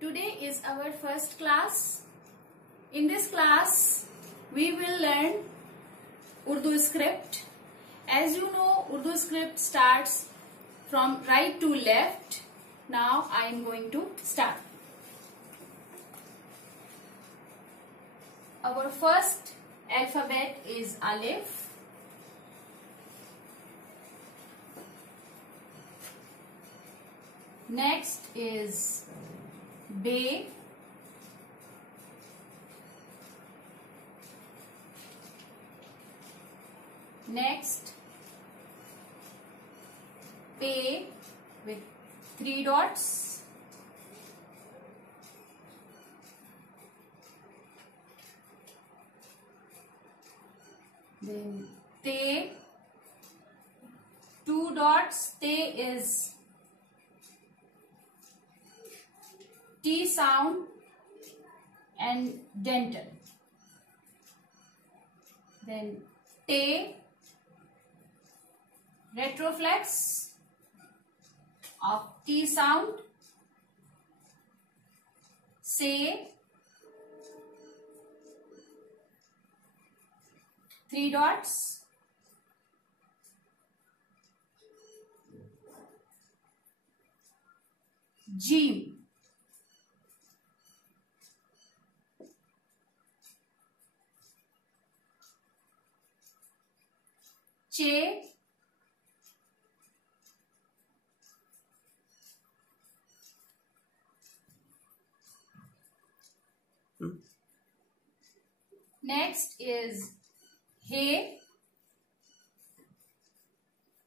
Today is our first class. In this class, we will learn Urdu script. As you know, Urdu script starts from right to left. Now I am going to start. Our first alphabet is Alif. Next is Be. Next, Pe with 3 dots. Then Te, 2 dots. Te is T sound and dental. Then Te, retroflex of T sound. Se, 3 dots. Jim, Che, next is He.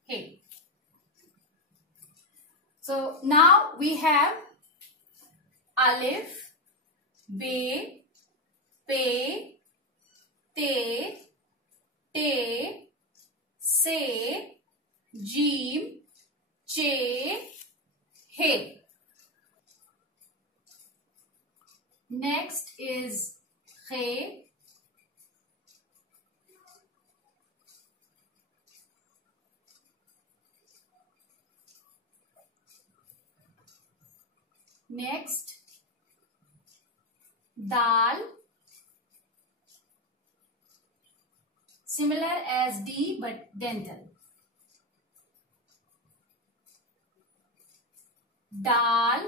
He. So now we have Alif, Be, Pe, Te, Te, Se, Jim, Che, He. Next is He. Next, Dal, similar as D but dental. Dal,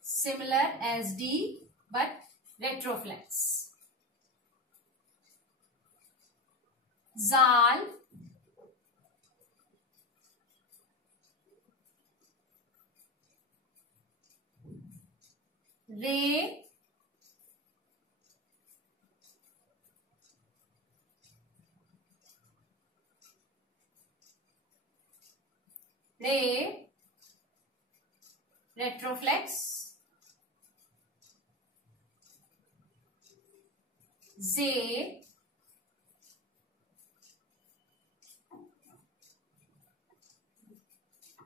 similar as D but retroflex. Zal, Re, Re, retroflex. Ze,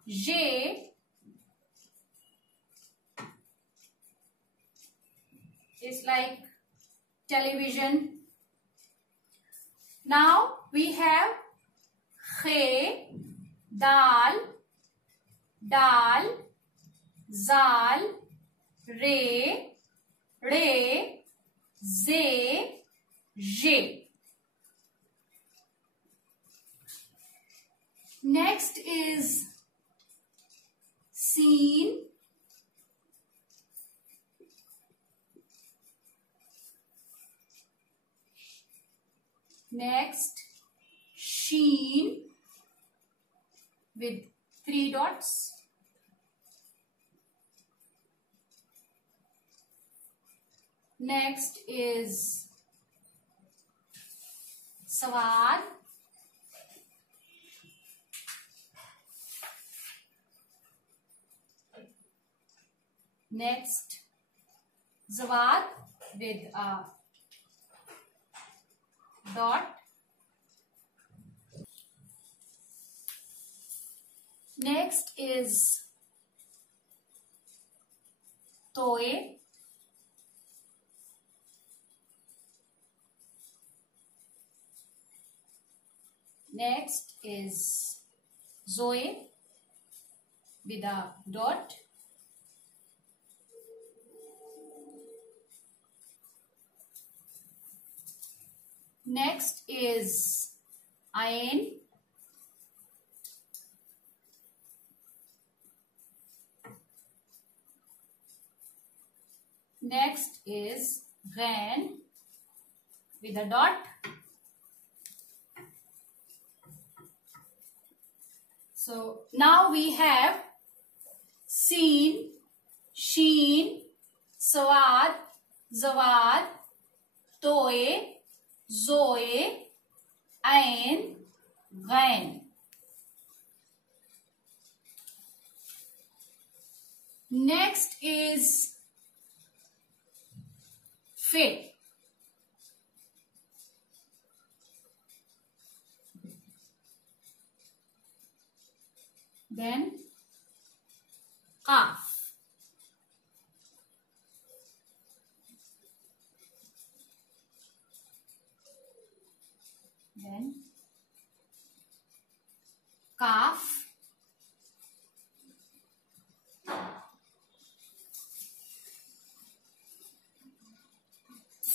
Je, is like television. Now we have Khe, Dal, Dal, Zal, Re, Re, Ze, Je. Next is Seen. Next, Sheen with 3 dots. Next is Sawad. Next, Zawad with a dot. Next is Toe. Next is Zoe with a dot. Next is ain. Next is ghain with a dot. So now we have seen, sheen, sawad, zawad, toe, zoe, ain, ghain. Next is fe. Then qaf. Then kaf.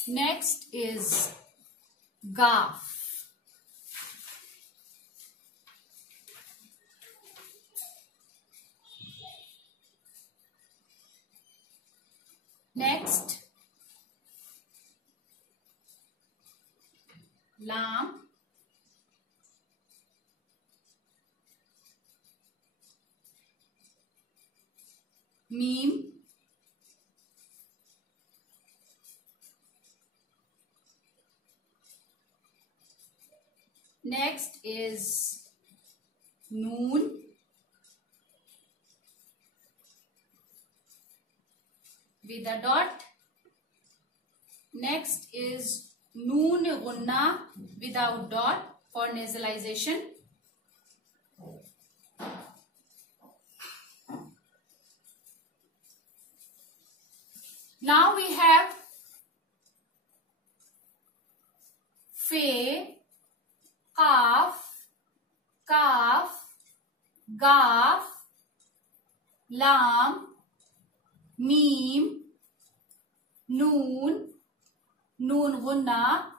Next is gaf. Next, lam. Mim. Next is noon. With a dot. Next is noon gunna without dot for nasalization. Now we have fe, qaf, kaf, gaf, lam, mim, noon, noon gunna.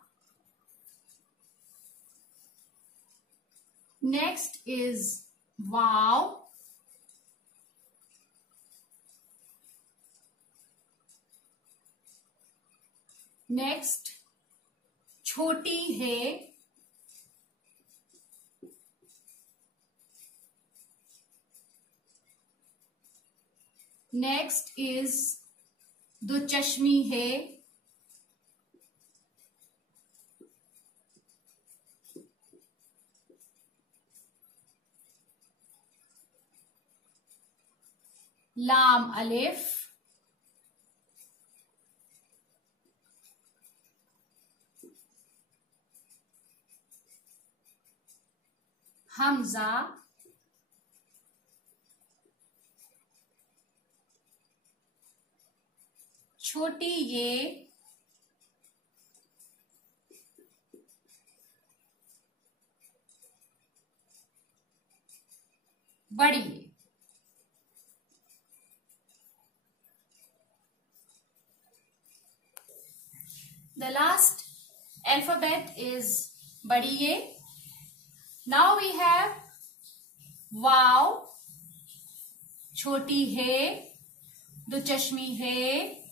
Next is waw. Next, choti hai. Next is do chashmi hai. Lam alif. Hamza. छोटी ये. बड़ी ये. The last alphabet is badi ye. Now we have वाव, छोटी है, दो चश्मी है,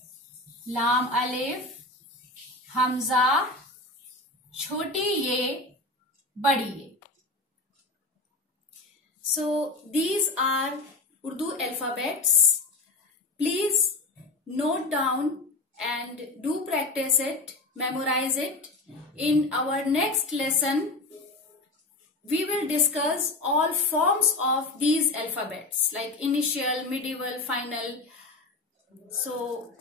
लाम अलिफ, हमजा, छोटी ये, बड़ी ये. So these are Urdu alphabets. Please note down and do practice it, memorize it. In our next lesson, we will discuss all forms of these alphabets like initial, medieval, final. So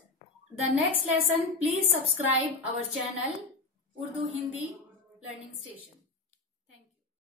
the next lesson, please subscribe our channel Urdu Hindi Learning Station.